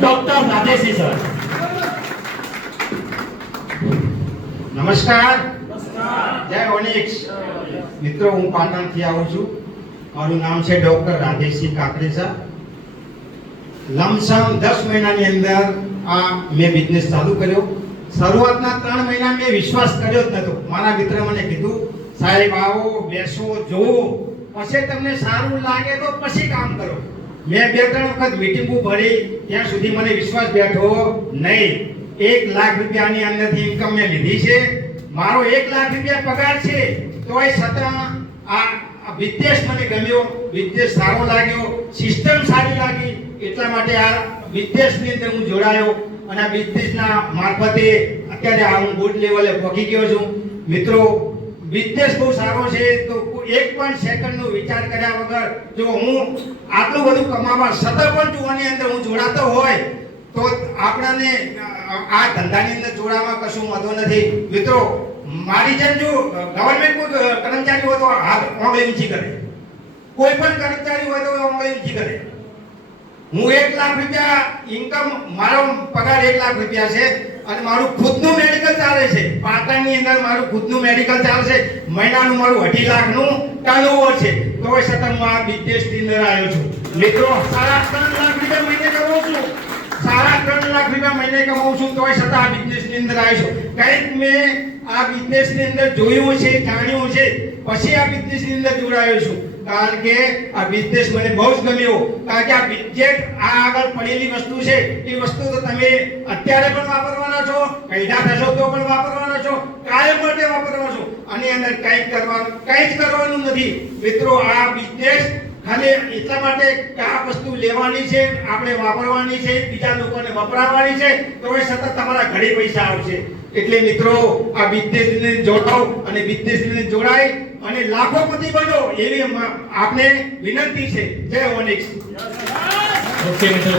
Doctor રાધેસી sir. નમસ્કાર. જય Onyx. મિત્રો, હું પાટણથી આવું છું. મારું નામ છે ડોક્ટર રાધેસી કાકરેજા. લમસમ 10 મહિનાની અંદર મેં બિઝનેસ ચાલુ કર્યો. શરૂઆતના 3 મહિના મેં વિશ્વાસ કર્યો જ નતો. મારા મિત્ર મને કીધું, સાહેબ આવો, બેસો, જોવો, પછી તમને સારું લાગે તો પછી કામ કરો. મેં 2-3 વખત મીટિંગો ભરી, ત્યાં સુધી મને વિશ્વાસ બેઠો નહીં. 1 લાખ રૂપિયાની અંદરથી ઇન્કમ મેં લીધી છે. મારો 1 લાખ રૂપિયા પગાર છે, તોય છતાં આ બિઝનેસ મને ગમ્યો, બિઝનેસ સારો લાગ્યો, સિસ્ટમ સારી લાગી. એટલા માટે આ બિઝનેસની અંદર હું જોડાયો અને આ બિઝનેસના મારફતે અત્યારે હું ગુડ લેવલે પહોંચી ગયો છું. મિત્રો, બિઝનેસ બહુ સારો છે. તો 1 પણ સેકન્ડનો વિચાર કર્યા વગર જો હું આટલું બધું કમાવા છતાં પણ જો આની અંદર હું જોડાતો હોય તો આપણને આ ધંધાની અંદર જોડાવા કશું વાંધો નથી. મિત્રો, મારી જેમ જો ગવર્નમેન્ટ કોઈ કર્મચારી હોય તો હાથ ઓંગળી ઊંચી કરે, કોઈ પણ કર્મચારી હોય તો ઓંગળી ઊંચી કરે. હું 1 લાખ રૂપિયા ઇન્કમ, મારો પગાર 1 લાખ રૂપિયા છે અને મારું ખુદનું મેડિકલ ચાલે છે. પાટણની અંદર મારું ખુદનું મેડિકલ ચાલે છે. મહિનાનું મારું 2.5 લાખનું ટર્નઓવર છે. તોય છતાં હું આ બિઝનેસની અંદર આવ્યો છું. મિત્રો, 3.5 લાખ રૂપિયા મહિને કમાઉં છું. 3.5 લાખ રૂપિયા મહિને કમાઉં છું, તોય છતાં આ બિઝનેસની અંદર આવ્યો છું. કંઈક મેં આ બિઝનેસની અંદર જોયું છે, જાણ્યું છે, પછી આ બિઝનેસની અંદર જોડાયો છું. કારણ કે આ બિઝનેસ મને બહુ જ ગમ્યો. કારણ કે આ બિઝનેસ આ આગળ પડેલી વસ્તુ છે. એ વસ્તુ તો તમે અત્યારે પણ વાપરવાના છો, કઈડા થશો તો પણ વાપરવાના છો, કાયમ માટે વાપરવાના છો. આની અંદર કંઈ જ કરવાનું નથી. મિત્રો, આ બિઝનેસ ખાલી એટલા માટે કે આ વસ્તુ લેવાની છે, આપણે વાપરવાની છે, બીજા લોકોને વપરાવવાની છે, તો એ સતત તમારા ઘરે પૈસા આવશે. એટલે મિત્રો, આ બિઝનેસને જોડાઓ અને બિઝનેસને જોડાય અને લાખોપતિ બનો એવી આપને વિનંતી છે. જય ઓનિક્સ. ઓકે મિત્રો.